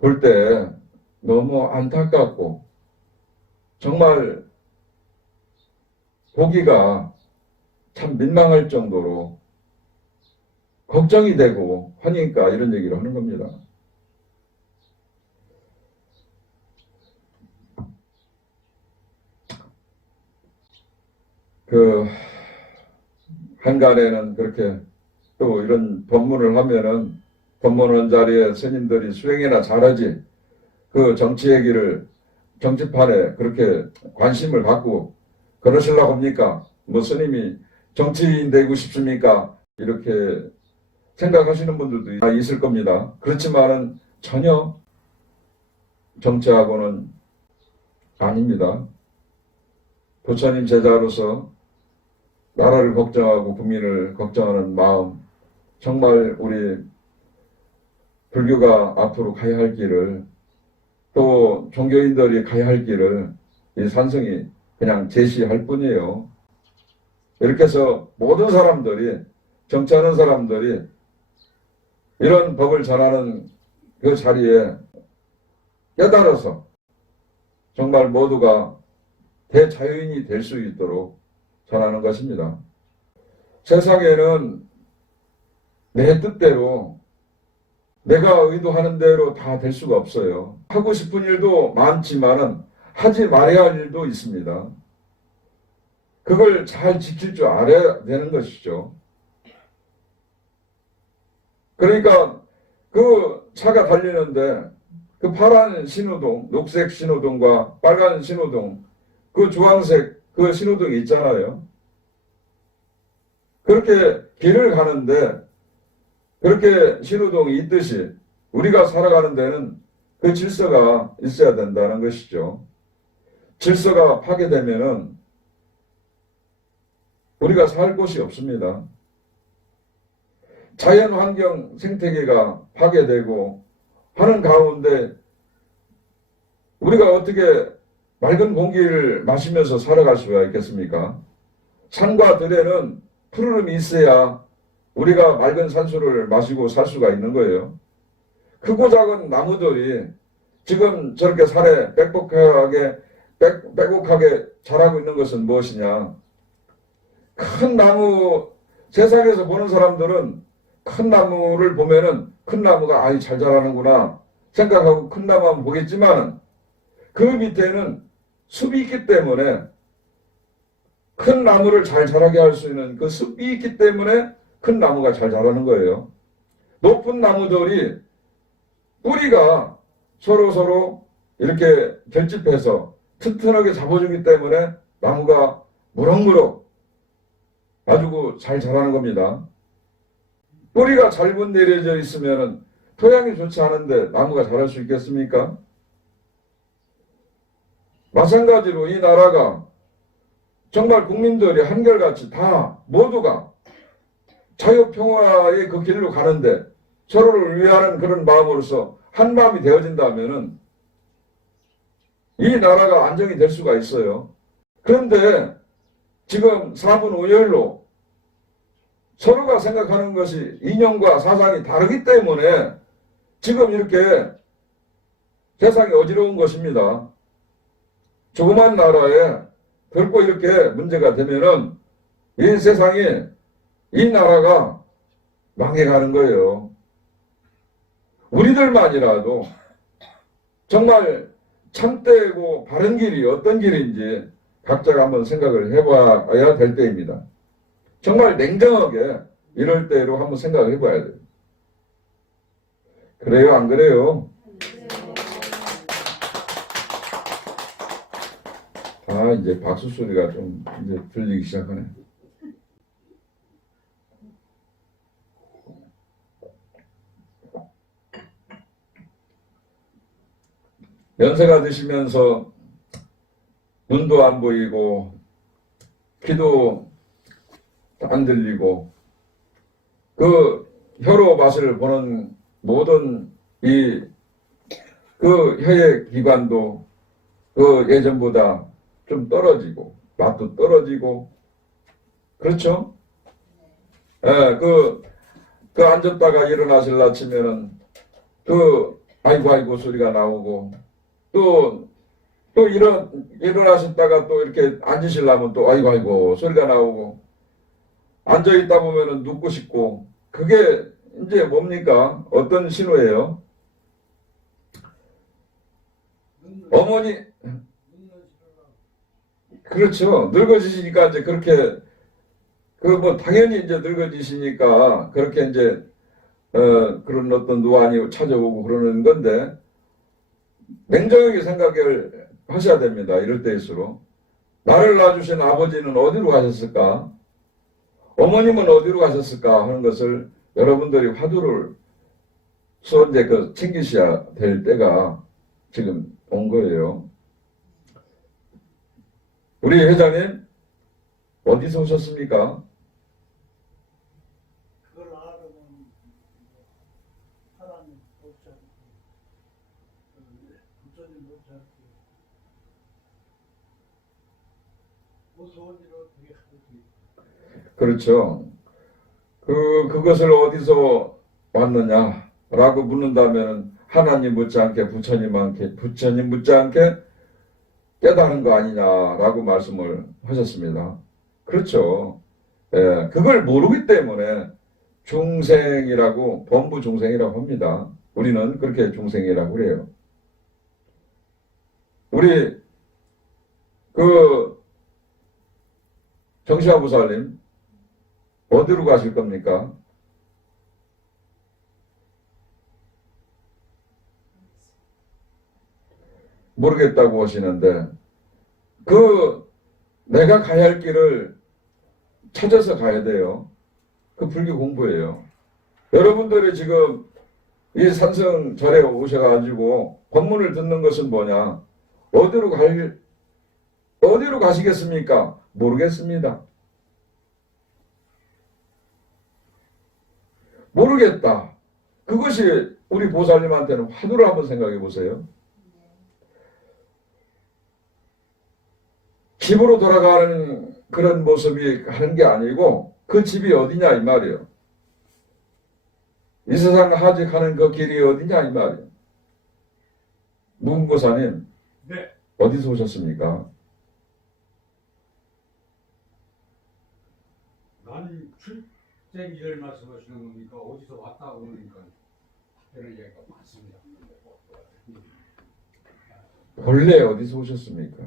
볼 때 너무 안타깝고 정말 보기가 참 민망할 정도로 걱정이 되고 하니까 이런 얘기를 하는 겁니다. 한간에는 그렇게 또 이런 법문을 하면은 법문하는 자리에 스님들이 수행이나 잘하지 그 정치 얘기를 정치판에 그렇게 관심을 갖고 그러시려고 합니까? 뭐 스님이 정치인 되고 싶습니까? 이렇게 생각하시는 분들도 있을 겁니다. 그렇지만은 전혀 정치하고는 아닙니다. 부처님 제자로서 나라를 걱정하고 국민을 걱정하는 마음, 정말 우리 불교가 앞으로 가야 할 길을 또 종교인들이 가야 할 길을 이 산성이 그냥 제시할 뿐이에요. 이렇게 해서 모든 사람들이 정치하는 사람들이 이런 법을 전하는 그 자리에 깨달아서 정말 모두가 대자유인이 될 수 있도록 전하는 것입니다. 세상에는 내 뜻대로 내가 의도하는 대로 다 될 수가 없어요. 하고 싶은 일도 많지만은 하지 말아야 할 일도 있습니다. 그걸 잘 지킬 줄 알아야 되는 것이죠. 그러니까 그 차가 달리는데 그 파란 신호등, 녹색 신호등과 빨간 신호등, 그 주황색 그 신호등이 있잖아요. 그렇게 길을 가는데 그렇게 신호등이 있듯이 우리가 살아가는 데는 그 질서가 있어야 된다는 것이죠. 질서가 파괴되면은 우리가 살 곳이 없습니다. 자연환경 생태계가 파괴되고 하는 가운데 우리가 어떻게 맑은 공기를 마시면서 살아갈 수가 있겠습니까? 산과 들에는 푸르름이 있어야 우리가 맑은 산수를 마시고 살 수가 있는 거예요. 크고 작은 나무들이 지금 저렇게 산에 빼곡하게 자라고 있는 것은 무엇이냐? 큰 나무, 세상에서 보는 사람들은 큰 나무를 보면은 큰 나무가 아이 잘 자라는구나 생각하고 큰 나무 한번 보겠지만 그 밑에는 숲이 있기 때문에 큰 나무를 잘 자라게 할 수 있는 그 숲이 있기 때문에 큰 나무가 잘 자라는 거예요. 높은 나무들이 뿌리가 서로 이렇게 결집해서 튼튼하게 잡아주기 때문에 나무가 무럭무럭 아주 잘 자라는 겁니다. 뿌리가 잘못 내려져 있으면 토양이 좋지 않은데 나무가 자랄 수 있겠습니까? 마찬가지로 이 나라가 정말 국민들이 한결같이 다 모두가 자유평화의 그 길로 가는데 서로를 위하는 그런 마음으로서 한 마음이 되어진다면은 이 나라가 안정이 될 수가 있어요. 그런데 지금 사분오열로 서로가 생각하는 것이 이념과 사상이 다르기 때문에 지금 이렇게 세상이 어지러운 것입니다. 조그만 나라에 결코 이렇게 문제가 되면은 이 세상이 이 나라가 망해가는 거예요. 우리들만이라도 정말 참되고 바른 길이 어떤 길인지 각자가 한번 생각을 해봐야 될 때입니다. 정말 냉정하게 이럴 때로 한번 생각을 해봐야 돼요. 그래요, 안 그래요? 아, 이제 박수 소리가 좀 이제 들리기 시작하네. 연세가 드시면서 눈도 안 보이고 귀도 안 들리고 그 혀로 맛을 보는 모든 그 혀의 기관도 그 예전보다 좀 떨어지고 맛도 떨어지고 그렇죠? 예, 그 앉았다가 일어나실라 치면은 그 아이고 소리가 나오고 또 일어나셨다가 또 이렇게 앉으시려면 또 아이고 소리가 나오고 앉아있다 보면은 눕고 싶고 그게 이제 뭡니까? 어떤 신호예요? 어머니 그렇죠. 늙어지시니까 이제 그렇게 당연히 이제 늙어지시니까 그렇게 이제 그런 어떤 노안이 찾아오고 그러는 건데 냉정하게 생각을 하셔야 됩니다. 이럴 때일수록 나를 낳아주신 아버지는 어디로 가셨을까? 어머님은 어디로 가셨을까? 하는 것을 여러분들이 화두를 이제 챙기셔야 될 때가 지금 온 거예요. 우리 회장님 어디서 오셨습니까? 그걸 알아보면 하나님 못잡고 부처님 못잡고 무서운 일을 어떻게 하지? 그렇죠. 그것을 어디서 왔느냐라고 묻는다면 하나님 못지않게 부처님 못지않게 깨달은 거 아니냐라고 말씀을 하셨습니다. 그렇죠. 예, 그걸 모르기 때문에 중생이라고 범부 중생이라고 합니다. 우리는 그렇게 중생이라고 그래요. 우리 정시화 보살님 어디로 가실 겁니까? 모르겠다고 하시는데 내가 가야 할 길을 찾아서 가야 돼요. 그 불교 공부예요. 여러분들이 지금 이 산성절에 오셔가지고 법문을 듣는 것은 뭐냐? 어디로 가시겠습니까? 모르겠습니다. 모르겠다. 그것이 우리 보살님한테는 화두를 한번 생각해 보세요. 집으로 돌아가는 그런 모습이 하는 게 아니고 그 집이 어디냐 이 말이에요. 이 세상 하직하는 그 길이 어디냐 이 말이에요. 문고사님 네. 어디서 오셨습니까? 난 출생이절 말씀하시는 겁니까? 어디서 왔다 그러니까 이런 얘기가 많습니다. 본래 어디서 오셨습니까?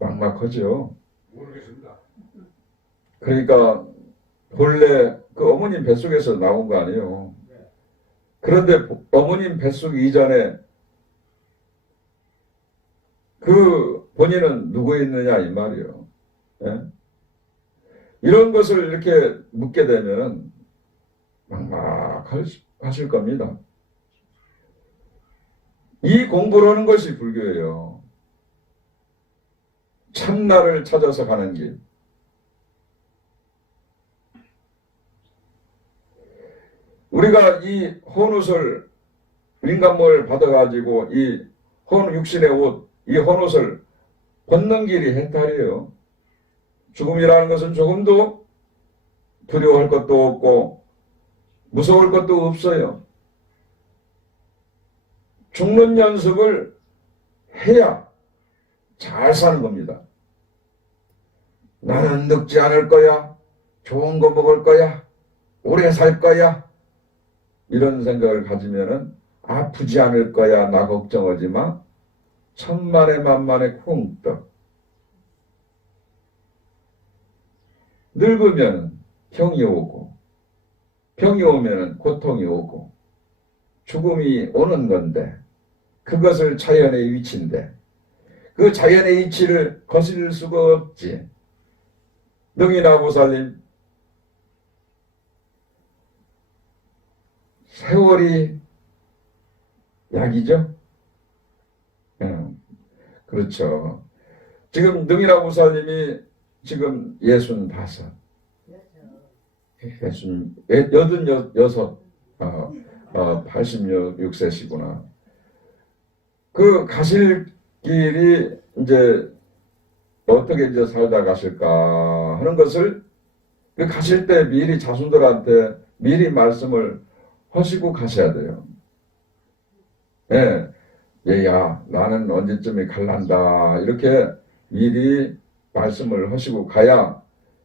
막막하죠. 모르겠습니다. 그러니까 본래 그 어머님 뱃속에서 나온 거 아니에요. 그런데 어머님 뱃속 이전에 그 본인은 누구 있느냐 이 말이에요. 예? 이런 것을 이렇게 묻게 되면 막막하실 겁니다. 이 공부를 하는 것이 불교예요. 참나를 찾아서 가는 길. 우리가 이 헌옷을 인간물 받아가지고 이 육신의 옷, 이 헌옷을 벗는 길이 해탈이에요. 죽음이라는 것은 조금도 두려워할 것도 없고 무서울 것도 없어요. 죽는 연습을 해야 잘 사는 겁니다. 나는 늙지 않을 거야. 좋은 거 먹을 거야. 오래 살 거야. 이런 생각을 가지면은 아프지 않을 거야. 나 걱정하지 마. 천만에 만만에 쿵떡. 늙으면 병이 오고 병이 오면 고통이 오고 죽음이 오는 건데 그것을 자연의 위치인데 그 자연의 이치를 거스릴 수가 없지. 능이나 보살님, 세월이 약이죠? 그렇죠. 지금 능이나 보살님이 지금 65, 86세시구나. 그 가실 길이 이제 어떻게 이제 살다 가실까 하는 것을 그 가실 때 미리 자손들한테 미리 말씀을 하시고 가셔야 돼요. 예, 얘야 나는 언제쯤에 갈란다 이렇게 미리 말씀을 하시고 가야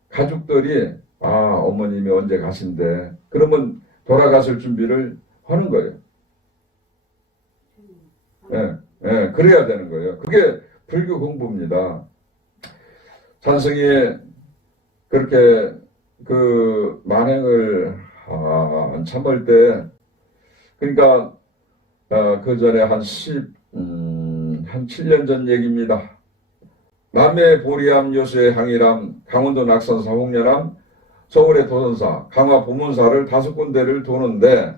가족들이 어머님이 언제 가신대 그러면 돌아가실 준비를 하는 거예요. 예, 예, 그래야 되는 거예요. 그게 불교 공부입니다. 찬성이 그렇게 그 만행을 참을 때 그러니까 그 전에 한 7년 전 얘기입니다. 남해 보리암 여수의 항이람 강원도 낙선사 홍련암 서울의 도선사 강화 보문사를 5군데를 도는데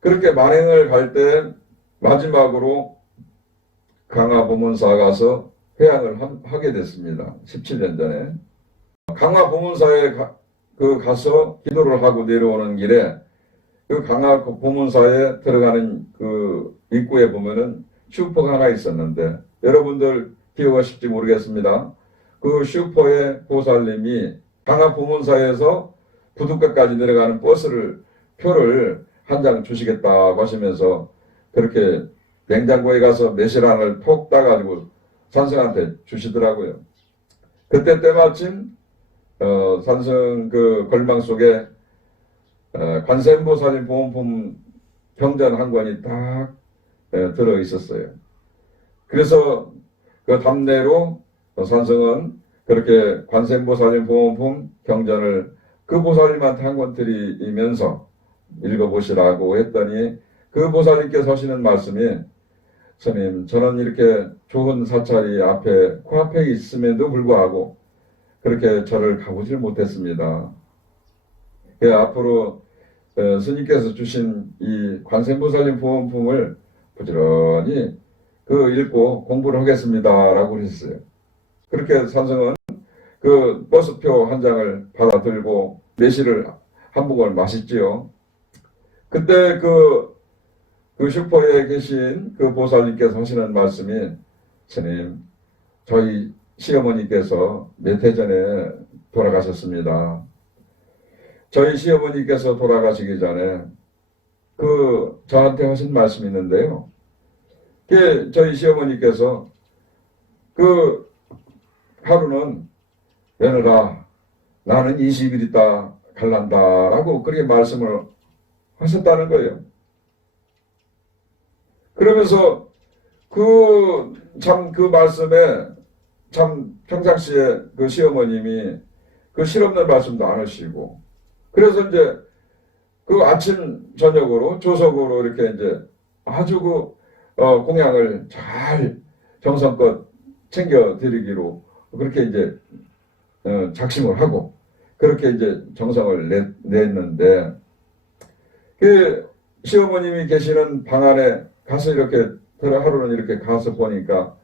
그렇게 만행을 갈 때 마지막으로 강화 보문사 가서 회향을 하게 됐습니다. 17년 전에 강화 보문사에 가서 기도를 하고 내려오는 길에 그 강화 보문사에 들어가는 그 입구에 보면은 슈퍼가 하나 있었는데 여러분들 기억하실지 모르겠습니다. 그 슈퍼의 보살님이 강화 보문사에서 부둣가까지 내려가는 표를 한 장 주시겠다고 하시면서 그렇게 냉장고에 가서 매실안을 톡 따가지고 산성한테 주시더라고요. 그때 때마침 산성 그 걸망 속에 관세음보살님 보온품 경전 한 권이 딱 들어 있었어요. 그래서 그 답례로 산성은 그렇게 관세음보살님 보온품 경전을 그 보살님한테 한 권 드리면서 읽어보시라고 했더니 그 보살님께서 하시는 말씀이 스님 저는 이렇게 좋은 사찰이 코앞에 있음에도 불구하고 그렇게 절을 가보질 못했습니다. 앞으로 스님께서 주신 이 관세음보살님 보온품을 부지런히 읽고 공부를 하겠습니다 라고 그랬어요. 그렇게 산성은 그 버스표 한 장을 받아 들고 매실을 한 모금을 마셨지요. 그때 그 슈퍼에 계신 그 보살님께서 하시는 말씀이 스님 저희 시어머니께서 몇 해 전에 돌아가셨습니다. 저희 시어머니께서 돌아가시기 전에 저한테 하신 말씀이 있는데요. 저희 시어머니께서 하루는 며느라 나는 20일 있다 갈란다라고 그렇게 말씀을 하셨다는 거예요. 그러면서 그 말씀에 참 평상시에 그 시어머님이 그 실없는 말씀도 안 하시고 그래서 이제 그 아침 저녁으로 조석으로 이렇게 이제 아주 공양을 잘 정성껏 챙겨드리기로 그렇게 이제 작심을 하고 그렇게 이제 정성을 냈는데 그 시어머님이 계시는 방 안에 가서 이렇게 하루는 이렇게 가서 보니까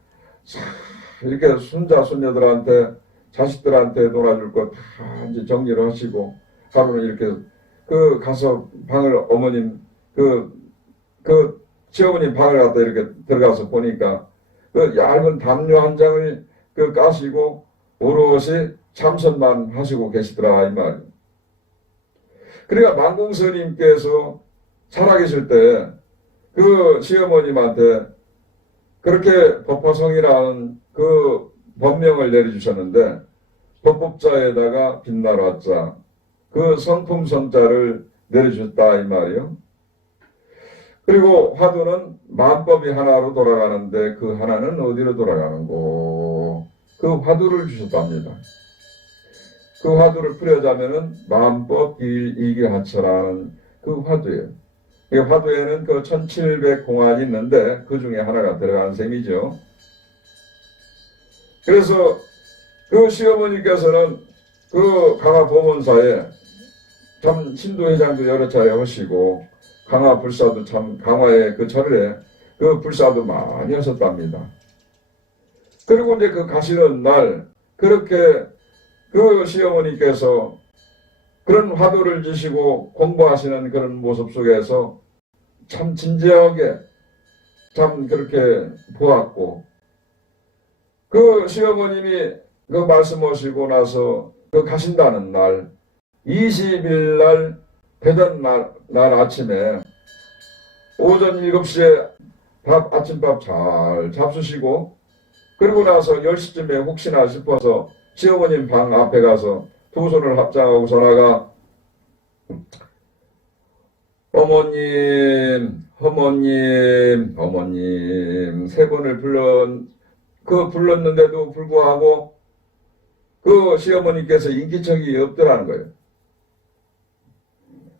이렇게 손자 손녀들한테 자식들한테 놀아줄 거 다 이제 정리를 하시고 하루는 이렇게 그 가서 방을 어머님 그 시어머님 방을 갖다 이렇게 들어가서 보니까 그 얇은 담요 한 장을 그 까시고 오롯이 참선만 하시고 계시더라 이 말이에요. 그러니까 만공스님께서 살아계실 때 그 시어머님한테 그렇게 법화성이라는 그 법명을 내려주셨는데 법법자에다가 빛나라자 그 성품 성자를 내려주셨다 이 말이에요. 그리고 화두는 만법이 하나로 돌아가는데 그 하나는 어디로 돌아가는고 그 화두를 주셨답니다. 그 화두를 풀려자면은 만법 일이기하처라는 그 화두예요. 이 화두에는 그 1700공안이 있는데 그 중에 하나가 들어가는 셈이죠. 그래서 그 시어머니께서는 그 강화 보문사에 참 신도회장도 여러 차례 하시고 강화 불사도 참 강화의 그 절에 그 불사도 많이 하셨답니다. 그리고 이제 그 가시는 날 그렇게 그 시어머니께서 그런 화두를 주시고 공부하시는 그런 모습 속에서 참 진지하게 참 그렇게 보았고 그 시어머님이 그 말씀하시고 나서 그 가신다는 날 20일 날 되던 날 아침에 오전 7시에 아침밥 잘 잡수시고 그리고 나서 10시쯤에 혹시나 싶어서 시어머님 방 앞에 가서 두 손을 합장하고 전화가 어머님 세 번을 불렀는데도 불구하고 그 시어머니께서 인기척이 없더라는 거예요.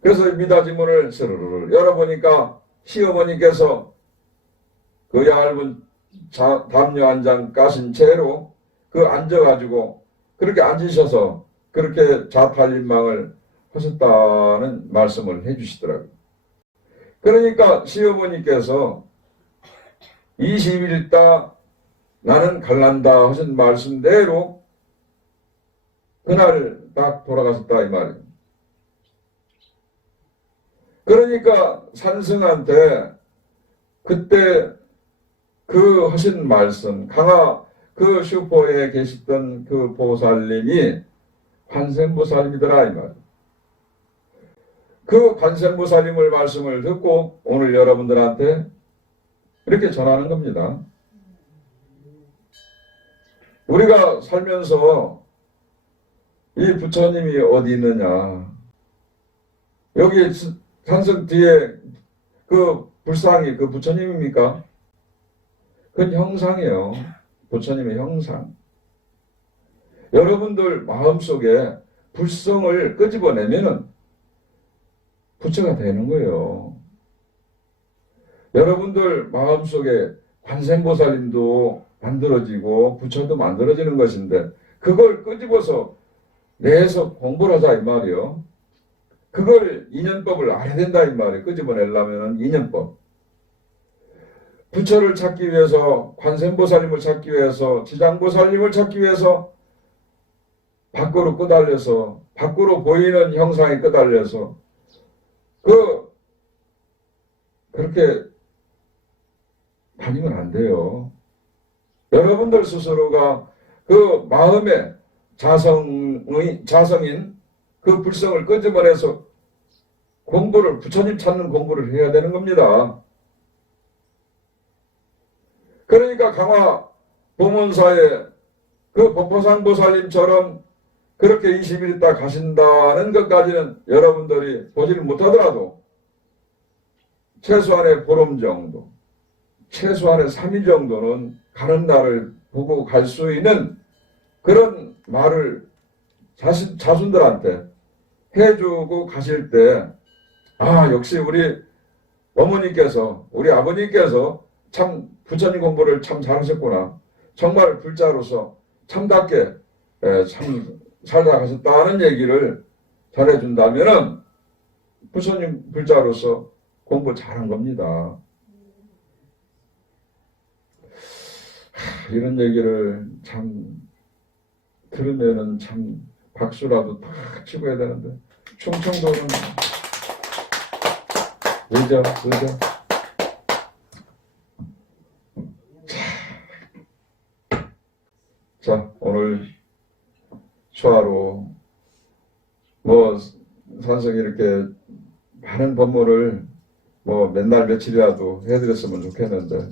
그래서 미닫이문을 스르르 열어보니까 시어머니께서 그 얇은 담요 한 장 까신 채로 그 앉아가지고 그렇게 앉으셔서 그렇게 자탈림망을 하셨다는 말씀을 해주시더라고요. 그러니까 시어머니께서 20일 있다 나는 갈란다 하신 말씀대로 그날 딱 돌아가셨다 이 말이에요. 그러니까 산승한테 그때 그 하신 말씀 강화 그 슈퍼에 계시던 그 보살님이 관세음보살님이더라 이 말이에요. 그 관세음보살님을 말씀을 듣고 오늘 여러분들한테 이렇게 전하는 겁니다. 우리가 살면서 이 부처님이 어디 있느냐 여기 산승 뒤에 그 불상이 그 부처님입니까? 그건 형상이에요. 부처님의 형상. 여러분들 마음속에 불성을 끄집어내면은 부처가 되는 거예요. 여러분들 마음속에 관세음보살님도 만들어지고 부처도 만들어지는 것인데 그걸 끄집어서 내서 공부를 하자 이 말이요. 그걸 인연법을 알아야 된다 이 말이에요. 끄집어내려면 인연법. 부처를 찾기 위해서 관세음보살님을 찾기 위해서 지장보살님을 찾기 위해서 밖으로 끄달려서 밖으로 보이는 형상에 끄달려서 그렇게 다니면 안 돼요. 여러분들 스스로가 그 마음의 자성인 그 불성을 끄집어내서 공부를 부처님 찾는 공부를 해야 되는 겁니다. 그러니까 강화 보문사에 그 법화상보살님처럼 그렇게 20일 있다 가신다는 것까지는 여러분들이 보지를 못하더라도 최소한의 보름 정도, 최소한의 3일 정도는 가는 날을 보고 갈 수 있는 그런 말을 자손들한테 해주고 가실 때, 역시 우리 어머니께서, 우리 아버님께서 참 부처님 공부를 참 잘하셨구나. 정말 불자로서 참답게 참 살다 가셨다는 얘기를 전해준다면은 부처님 불자로서 공부 잘한 겁니다. 이런 얘기를 참 들으면은 참 박수라도 탁 치고 해야 되는데 충청도는 왜죠? 자, 오늘 수화로 뭐 산성이 이렇게 많은 법문을 뭐 맨날 며칠이라도 해드렸으면 좋겠는데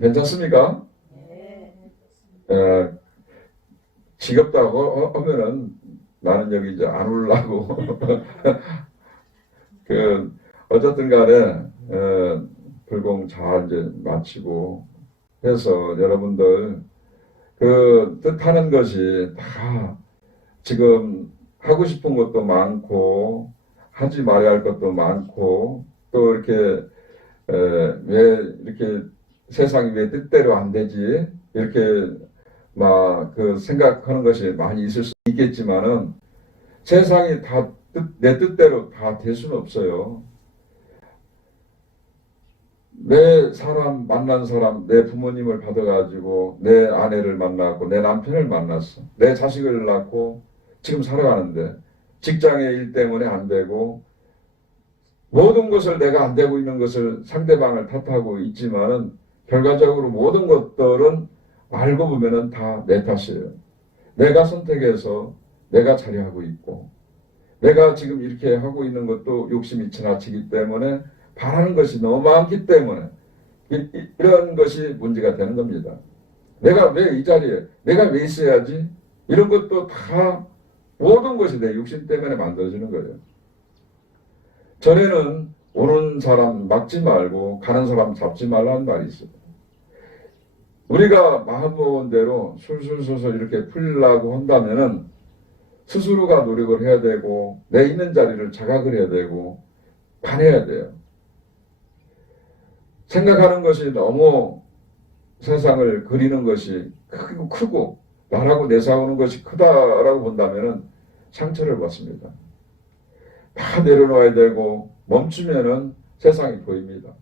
괜찮습니까? 지겹다고 하면은 나는 여기 이제 안 올라고 어쨌든 간에 불공 잘 이제 마치고 해서 여러분들 뜻하는 것이 다 지금 하고 싶은 것도 많고 하지 말아야 할 것도 많고 또 이렇게 왜 이렇게 세상이 왜 뜻대로 안 되지 이렇게 막 생각하는 것이 많이 있을 수 있겠지만은 세상이 다 내 뜻대로 다 될 수는 없어요. 내 사람 만난 사람 내 부모님을 받아가지고 내 아내를 만났고 내 남편을 만났어. 내 자식을 낳고 지금 살아가는데 직장의 일 때문에 안 되고 모든 것을 내가 안 되고 있는 것을 상대방을 탓하고 있지만은 결과적으로 모든 것들은 알고 보면은 다 내 탓이에요. 내가 선택해서 내가 자리하고 있고 내가 지금 이렇게 하고 있는 것도 욕심이 지나치기 때문에 바라는 것이 너무 많기 때문에 이런 것이 문제가 되는 겁니다. 내가 왜 이 자리에 내가 왜 있어야지 이런 것도 다 모든 것이 내 욕심 때문에 만들어지는 거예요. 전에는 오는 사람 막지 말고 가는 사람 잡지 말라는 말이 있어요. 우리가 마음 먹은 대로 술술술술 이렇게 풀리려고 한다면은 스스로가 노력을 해야 되고 내 있는 자리를 자각을 해야 되고 반해야 돼요. 생각하는 것이 너무 세상을 그리는 것이 크고 나라고 내세우는 것이 크다라고 본다면은 상처를 받습니다. 다 내려놓아야 되고 멈추면은 세상이 보입니다.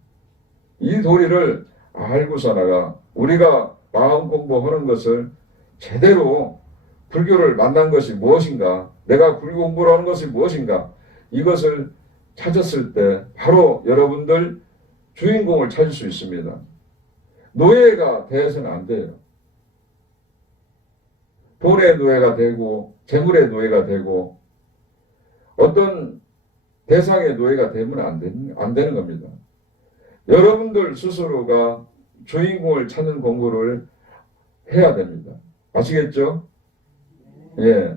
이 도리를 알고서나가 우리가 마음 공부하는 것을 제대로 불교를 만난 것이 무엇인가, 내가 불교 공부를 하는 것이 무엇인가, 이것을 찾았을 때 바로 여러분들 주인공을 찾을 수 있습니다. 노예가 되어서는 안 돼요. 돈의 노예가 되고 재물의 노예가 되고 어떤 대상의 노예가 되면 안 되는 겁니다. 여러분들 스스로가 주인공을 찾는 공부를 해야 됩니다. 아시겠죠? 예.